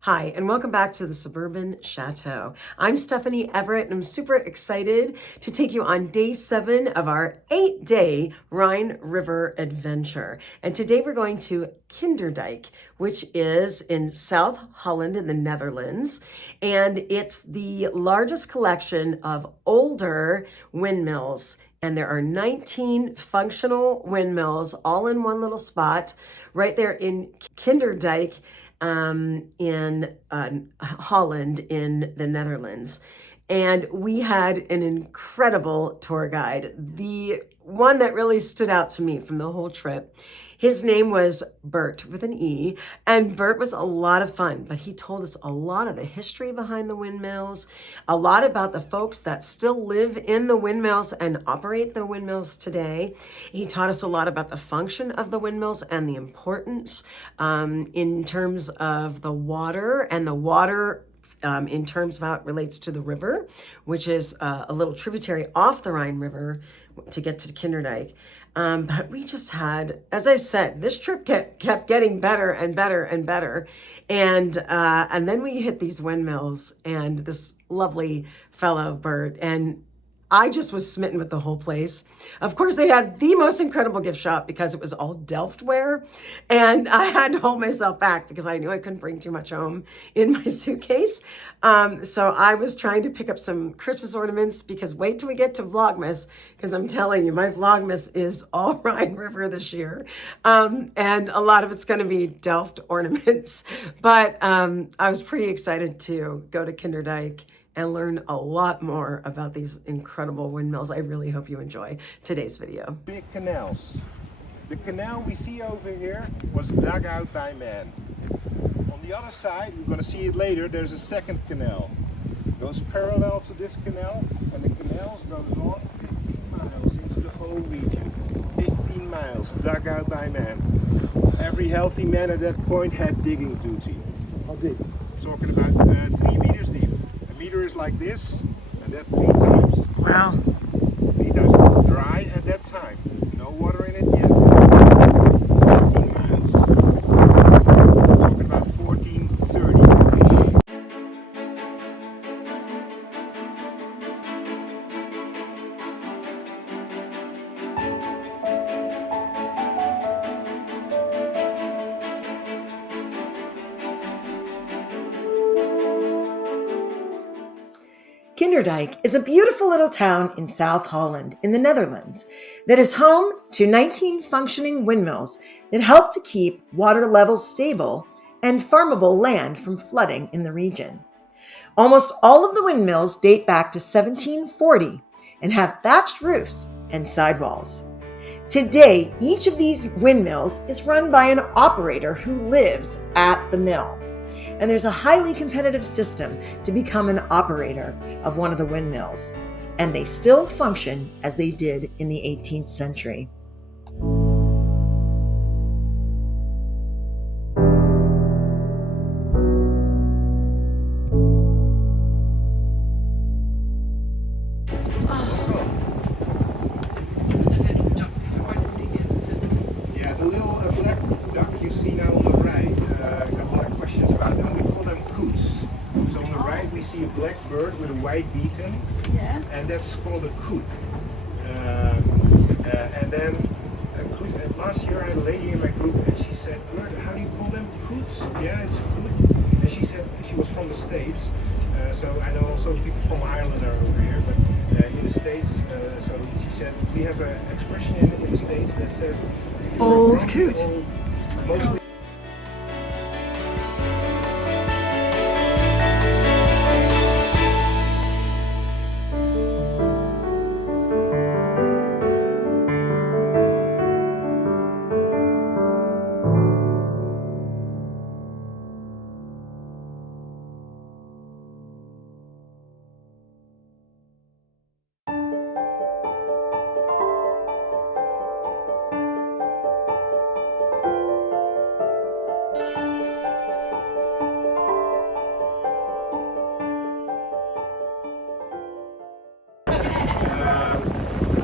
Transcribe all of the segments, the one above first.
Hi, and welcome back to the Suburban Chateau. I'm Stephanie Everett, and I'm super excited to take you on day 7 of our 8-day Rhine River adventure. And today we're going to Kinderdijk, which is in South Holland in the Netherlands. And it's the largest collection of older windmills. And there are 19 functional windmills all in one little spot right there in Kinderdijk, in Holland in the Netherlands. And we had an incredible tour guide. The one that really stood out to me from the whole trip, his name was Bert with an E, and Bert was a lot of fun, but he told us a lot of the history behind the windmills, a lot about the folks that still live in the windmills and operate the windmills today. He taught us a lot about the function of the windmills and the importance in terms of the water and the water in terms of how it relates to the river, which is a little tributary off the Rhine River to get to Kinderdijk. But we just had, as I said, this trip kept getting better and better and better. And then we hit these windmills and this lovely fellow Bert, and I just was smitten with the whole place. Of course, they had the most incredible gift shop because it was all Delftware. And I had to hold myself back because I knew I couldn't bring too much home in my suitcase. So I was trying to pick up some Christmas ornaments because wait till we get to Vlogmas, because I'm telling you, my Vlogmas is all Rhine River this year. And a lot of it's going to be Delft ornaments. But I was pretty excited to go to Kinderdijk and learn a lot more about these incredible windmills. I really hope you enjoy today's video. Big canals. The canal we see over here was dug out by man. On the other side, we're going to see it later, there's a second canal. It goes parallel to this canal, and the canal goes on 15 miles into the whole region. 15 miles dug out by man. Every healthy man at that point had digging duty. How deep? Talking about 3 meters deep. Meter is like this, and that 3 times. Wow. 3 times. Dry at that time. No water in it yet. 15 miles. We're talking about 1430-ish. Kinderdijk is a beautiful little town in South Holland in the Netherlands that is home to 19 functioning windmills that help to keep water levels stable and farmable land from flooding in the region. Almost all of the windmills date back to 1740 and have thatched roofs and sidewalls. Today, each of these windmills is run by an operator who lives at the mill. And there's a highly competitive system to become an operator of one of the windmills. And they still function as they did in the 18th century. Yeah, the little black duck you see now on the right, I got a lot of questions about them. We call them coots. So on the right we see a black bird with a white beacon, and that's called a coot. And then last year I had a lady in my group and she said, how do you call them? Coots? Yeah, it's a coot. And she said she was from the States, so I know also people from Ireland are over here, but in the States, so she said we have an expression in the States that says, if you're Old grumpy, coot. Mostly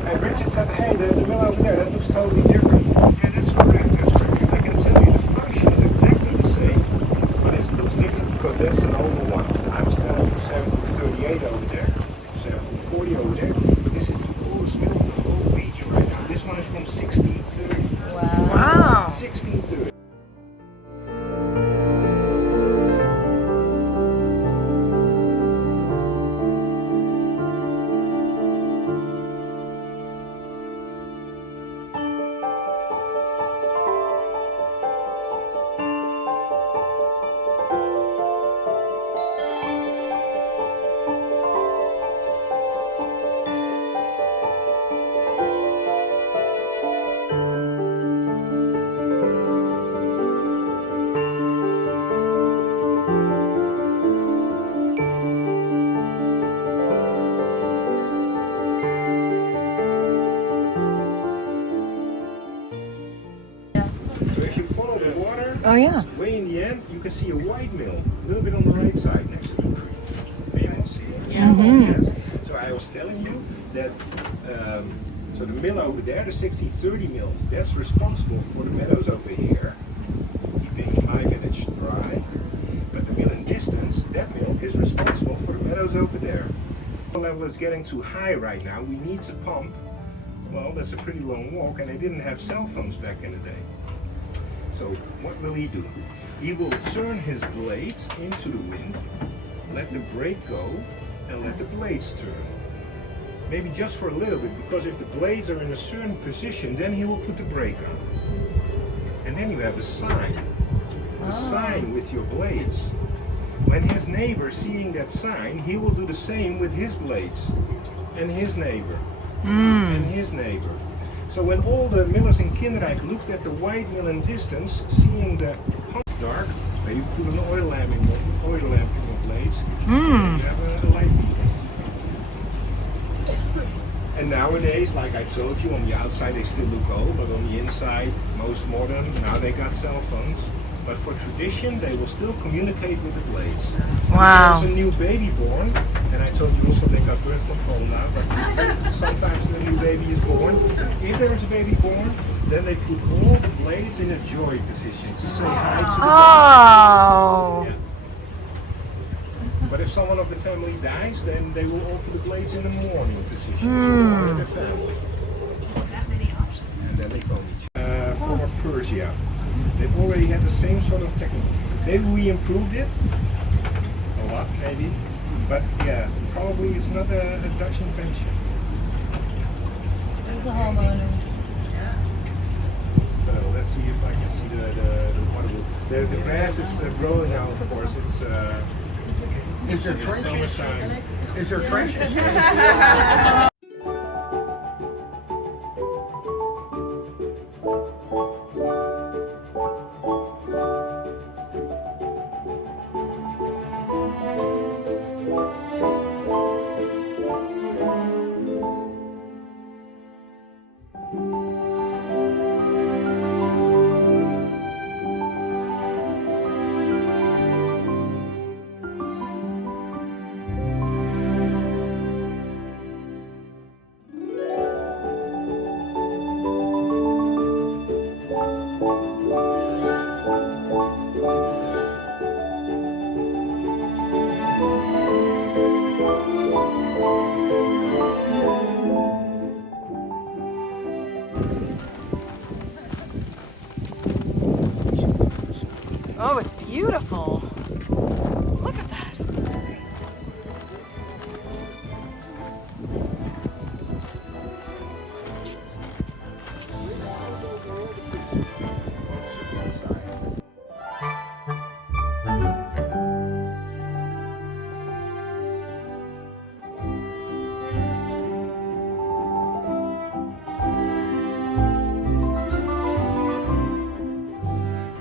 and Richard said, hey, the mill over there, that looks totally different. Yeah, that's correct, that's correct. I can tell you the function is exactly the same, but it looks different because that's an older one. I was telling you 1738 over there, 1740 over there, but this is the oldest mill of the whole region right now. This one is from 1630. Wow. 1630. So if you follow the water, Oh yeah. way in the end, you can see a white mill, a little bit on the right side next to the tree. May you all see it? Yeah. Yes. So I was telling you that, so the mill over there, the 1630 mill, that's responsible for the meadows over here, keeping my village dry. But the mill in distance, that mill is responsible for the meadows over there. The level is getting too high right now. We need a pump. Well, that's a pretty long walk, and they didn't have cell phones back in the day. So what will he do? He will turn his blades into the wind, let the brake go, and let the blades turn. Maybe just for a little bit, because if the blades are in a certain position, then he will put the brake on. And then you have a sign with your blades. When his neighbor seeing that sign, he will do the same with his blades, and his neighbor, and his neighbor. So when all the millers in Kinderdijk looked at the white mill in distance, seeing the pumps dark, maybe put an oil lamp in the blades, and you have a light beacon. And nowadays, like I told you, on the outside they still look old, but on the inside, most modern, now they got cell phones. But for tradition, they will still communicate with the blades. Wow. There's a new baby born, and I told you also they got birth control now, but sometimes the new baby is born. If there is a baby born, then they put all the blades in a joy position to say hi to the baby. Oh. Yeah. But if someone of the family dies, then they will all put the blades in a mourning position to honor the family. And then they phone each other. Former Persia. They've already had the same sort of technique. Maybe we improved it. A lot, maybe. But yeah, probably it's not a Dutch invention. There's a homeowner. So let's see if I can see the water. The grass is growing now, of course. It's Is there trenches? summertime. Is there trenches? Oh, it's beautiful. Look at that.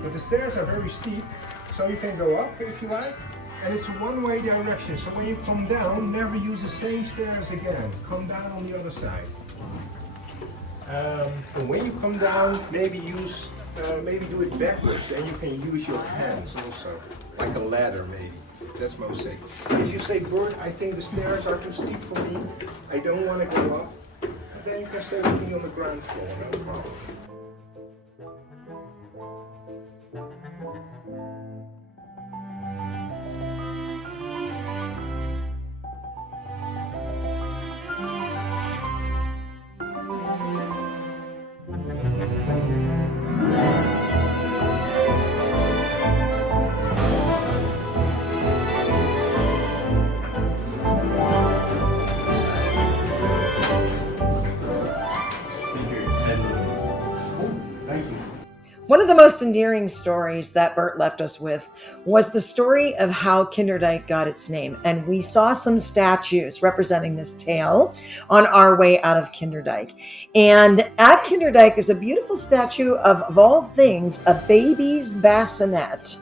But the stairs are very steep, so you can go up if you like. And it's a one-way direction, so when you come down, never use the same stairs again. Come down on the other side. And when you come down, maybe do it backwards, and you can use your hands also, like a ladder maybe. That's most safe. If you say, Bert, I think the stairs are too steep for me, I don't want to go up, then you can stay with me on the ground floor, no problem. One of the most endearing stories that Bert left us with was the story of how Kinderdijk got its name. And we saw some statues representing this tale on our way out of Kinderdijk. And at Kinderdijk, there's a beautiful statue of all things, a baby's bassinet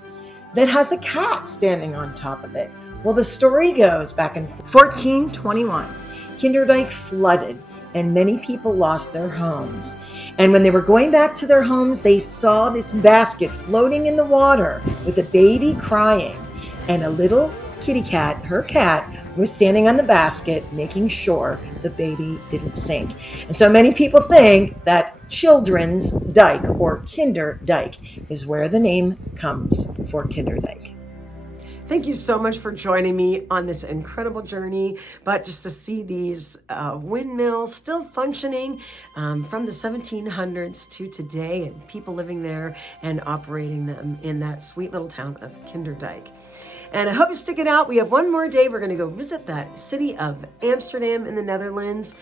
that has a cat standing on top of it. Well, the story goes back in 1421, Kinderdijk flooded and many people lost their homes. And when they were going back to their homes, they saw this basket floating in the water with a baby crying. And a little kitty cat, her cat, was standing on the basket, making sure the baby didn't sink. And so many people think that Children's Dike, or Kinderdijk, is where the name comes for Kinderdijk. Thank you so much for joining me on this incredible journey, but just to see these windmills still functioning from the 1700s to today, and people living there and operating them in that sweet little town of Kinderdijk. And I hope you stick it out. We have one more day. We're going to go visit that city of Amsterdam in the Netherlands,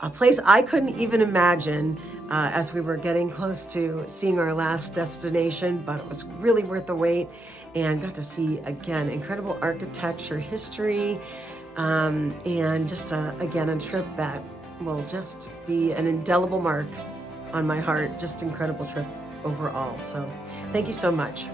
a place I couldn't even imagine as we were getting close to seeing our last destination, but it was really worth the wait. And got to see, again, incredible architecture, history, and just, again, a trip that will just be an indelible mark on my heart. Just incredible trip overall. So thank you so much.